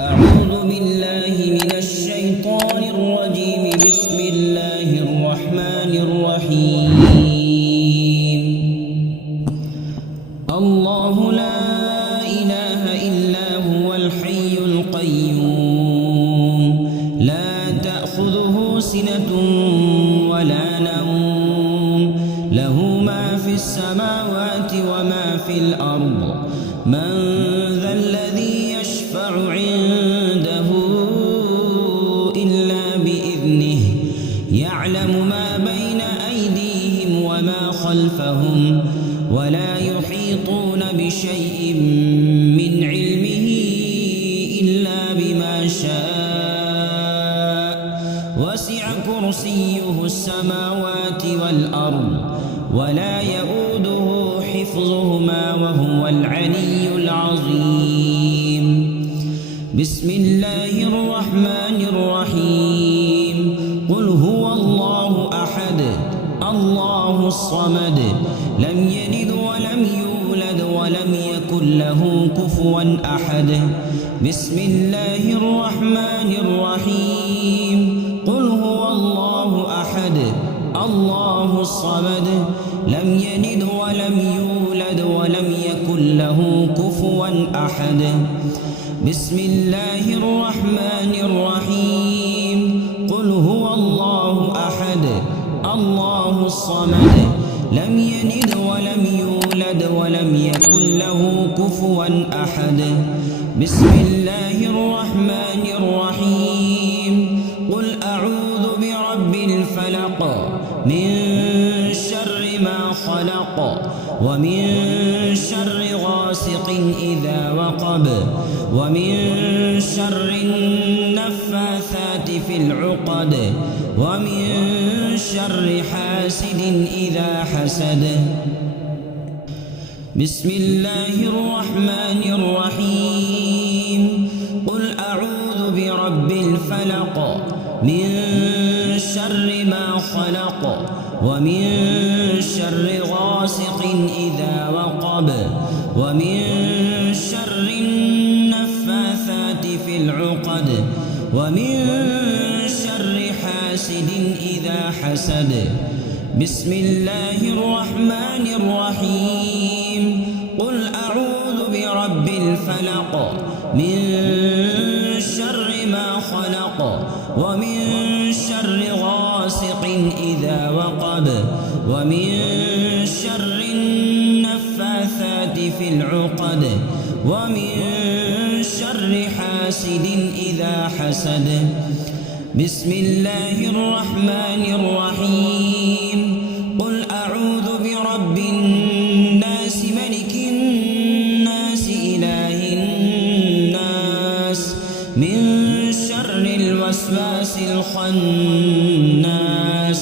أعوذ بالله من الشيطان الرجيم. بسم الله الرحمن الرحيم. الله لا إله إلا هو الحي القيوم لا تأخذه سنة ولا نوم له ما في السماوات وما في الأرض من ذا الذي يشفع عنده إلا بإذنه يعلم ما بين أيديهم وما خلفهم ولا يحيطون بشيء من علمه إلا بما شاء وسع كرسيه السماوات والأرض ولا يؤوده حفظهما وهو العلي العظيم. بسم الله الرحمن الرحيم. قل هو الله أحد الله الصمد لم يلد ولم يولد ولم يكن له كفوا أحد. بسم الله الرحمن الرحيم. قل هو الله أحد الله الصمد لم يلد ولم يولد ولم يكن له كفوا أحد. بسم الله الرحمن الرحيم. قل هو الله أحد الله الصمد لم يلد ولم يولد ولم يكن له كفوا أحد. بسم الله الرحمن الرحيم. قل أعوذ برب الفلق من شر ما خلق ومن شر غاسق إذا وقب ومن شر النفاثات في العقد ومن شر حاسد إذا حسد. بسم الله الرحمن الرحيم. قل أعوذ برب الفلق من شر ما خلق ومن شر غاسق إذا وقب ومن شر النفاثات في العقد ومن شر حاسد إذا حسد. بسم الله الرحمن الرحيم. قل أعوذ برب الفلق من شر ما خلق ومن شر غاسق إذا وقب ومن شر النفاثات في العقد ومن شر حاسد إذا حسد. بسم الله الرحمن الرحيم. قل أعوذ برب الناس ملك الناس إله الناس من شر الوسواس الخناس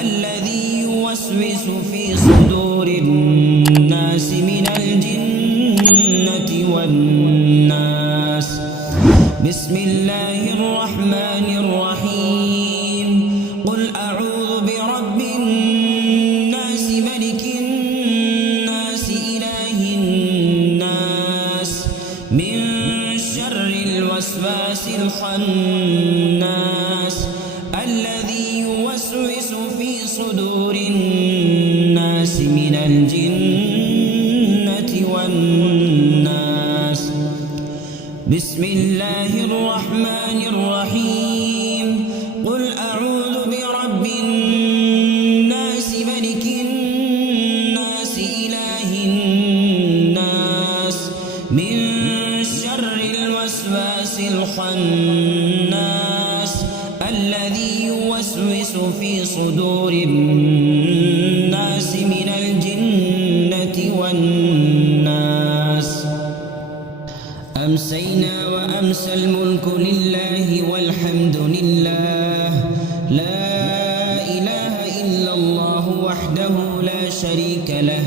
الذي يوسوس في صدور الناس من الجنة والناس. بسم الله الرحمن الرحيم. قل أعوذ برب الناس ملك الناس إله الناس من شر الوسواس الخناس الذي يوسوس في صدور الناس من الجنة والناس. بسم الله الرحمن الرحيم. قل أعوذ برب الناس ملك الناس إله الناس من شر الوسواس الخناس الذي يوسوس في صدور الناس من الجنة والناس. أمسينا وأمسى الملك لله والحمد لله لا إله إلا الله وحده لا شريك له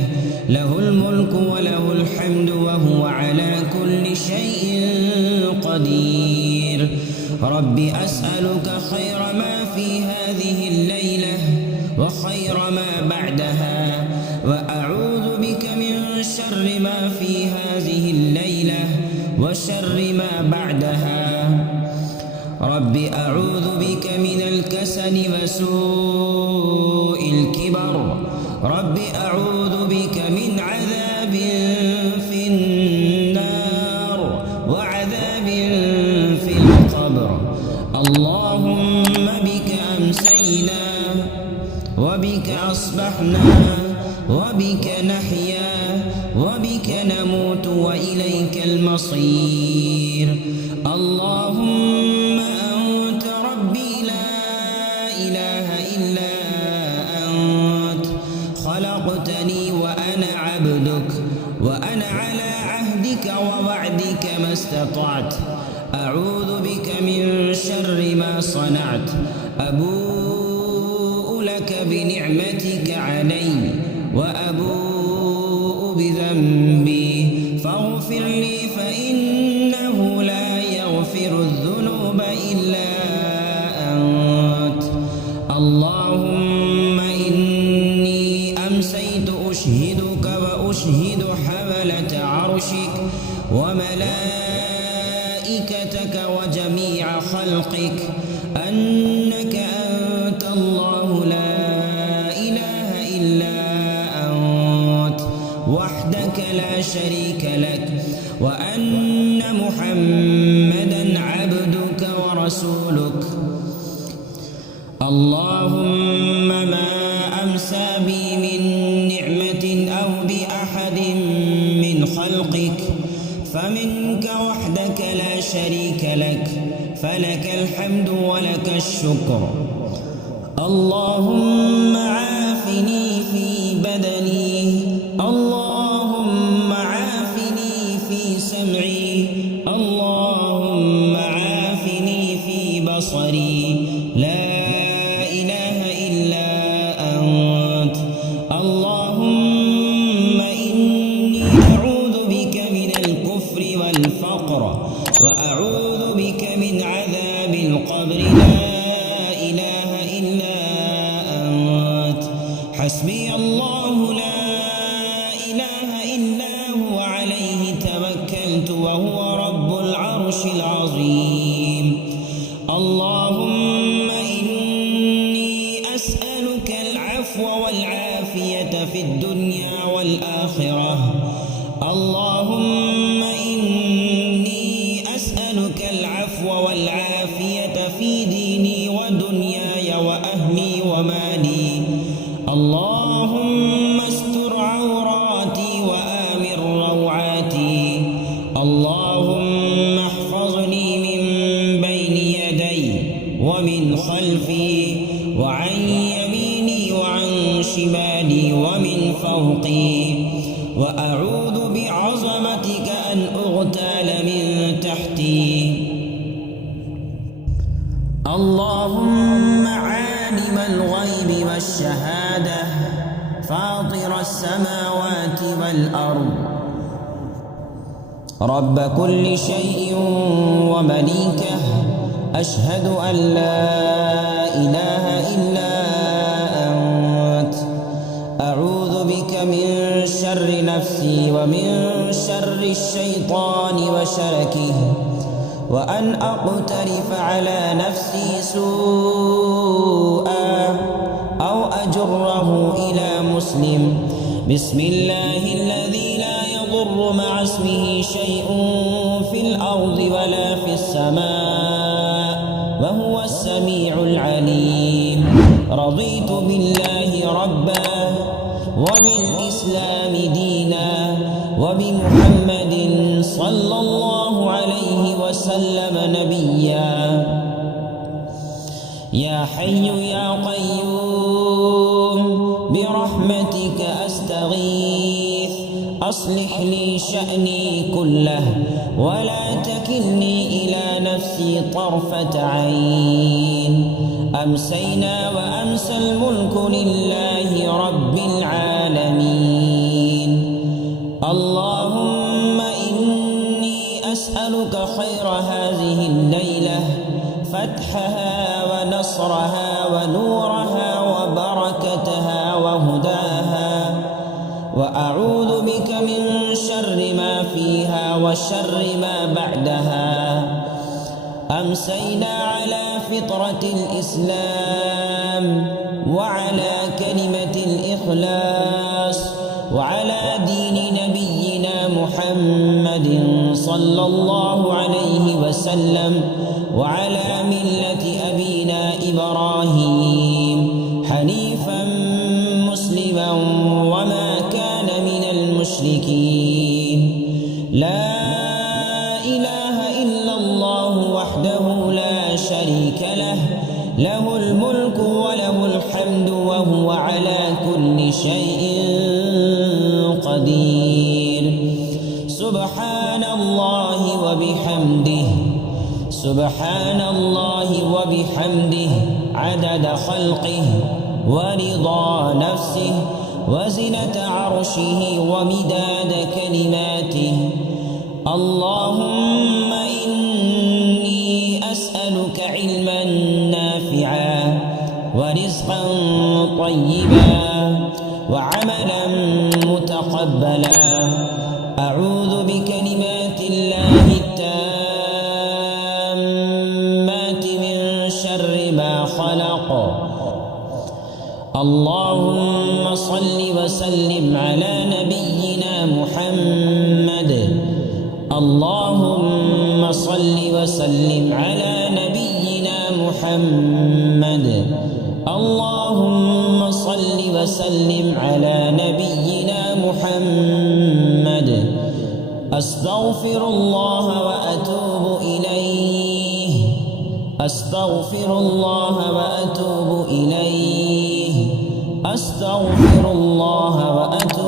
له الملك وله الحمد وهو على كل شيء قدير. رب أسألك خير ما في هذه الليلة وخير ما بعدها وأعوذ بك من شر ما في هذه الليلة وشر ما بعدها رب أعوذ بك من الكسل وسوء الكبر رب أعوذ بك من عذاب في النار وعذاب في القبر اللهم بك أمسينا وبك أصبحنا وبك نحيا وبك نموت وإليك المصير اللهم أنت ربي لا إله إلا أنت خلقتني وأنا عبدك وأنا على عهدك ووعدك ما استطعت أعوذ بك من شر ما صنعت أبوء لك بنعمتك علي وأبوء بذنبي فاغفر لي فإنه لا يغفر الذنوب إلا أنت اللهم إني أمسيت أشهدك وأشهد حملة عرشك وملائكتك وجميع خلقك أنك أنت الله لا إله إلا أنت وحدك لا شريك لك وأن محمدًا عبدك ورسولك اللهم ما أمسى بي من نعمة أو بأحد من خلقك فمنك وحدك لا شريك لك فلك الحمد ولك الشكر اللهم عافني في بدني اللهم عافني في سمعي اللهم عافني في بصري لا إله إلا أنت اللهم إني أعوذ بك من الكفر والفقر وأعوذ بك من عذاب القبر لا إله إلا أنت حسبي الله لا إله إلا هو عليه توكلت وهو رب العرش العظيم اللهم إني أسألك العفو والعافية في الدنيا والآخرة اللهم إني أسألك العفو والعافية في ديني ودنياي وأهلي ومالي اللهم استر عوراتي وآمن روعاتي اللهم احفظني من بين يدي ومن خلفي وعن يميني وعن شمالي ومن فوقي وأعوذ بعظمتك أن أغتال من تحتي اللهم عالم الغيب والشهادة فاطر السماوات والأرض رب كل شيء ومليكه أشهد أن لا إله إلا أنت أعوذ بك من شر نفسي ومن شر الشيطان وشركه وأن أقترف على نفسي سوءا أو أجره إلى مسلم بسم الله الذي لا يضر مع اسمه شيء في الأرض ولا في السماء وهو السميع العليم رضيت بالله ربا وبالإسلام دينا وبمحمد صلى الله عليه وسلم نبيا يا حي يا قيوم برحمتك أستغيث أصلح لي شأني كله ولا تكلني إلى نفسي طرفة عين أمسينا وأمسى الملك لله رب العالمين اللهم إني أسألك خير هذه الليلة فتحها ونصرها ونورها وبركتها وهداها وأعوذ بك من شر ما فيها وشر ما بعدها أمسينا على فطرة الإسلام وعلى كلمة الإخلاص وعلى دين نبينا محمد صلى الله عليه وسلم وعلى ملة أبينا إبراهيم حنيفا مسلما وما كان من المشركين. لا إله إلا الله وحده لا شريك له، له الملك وله الحمد وهو على كل شيء قدير. سبحان الله وبحمده، سبحان الله وبحمده عدد خلقه ورضا نفسه وزنة عرشه ومداد كلماته. اللهم إني أسألك علما نافعا ورزقا طيبا وعملا متقبلا. أعوذ بكلمات الله التامات من شر ما خلق. اللهم صل وسلم على نبينا محمد. اللهم صل وسلم على نبينا محمد. اللهم صل وسلم على نبينا محمد. أستغفر الله وأتوب إليه، أستغفر الله وأتوب إليه، أستغفر الله وأتوب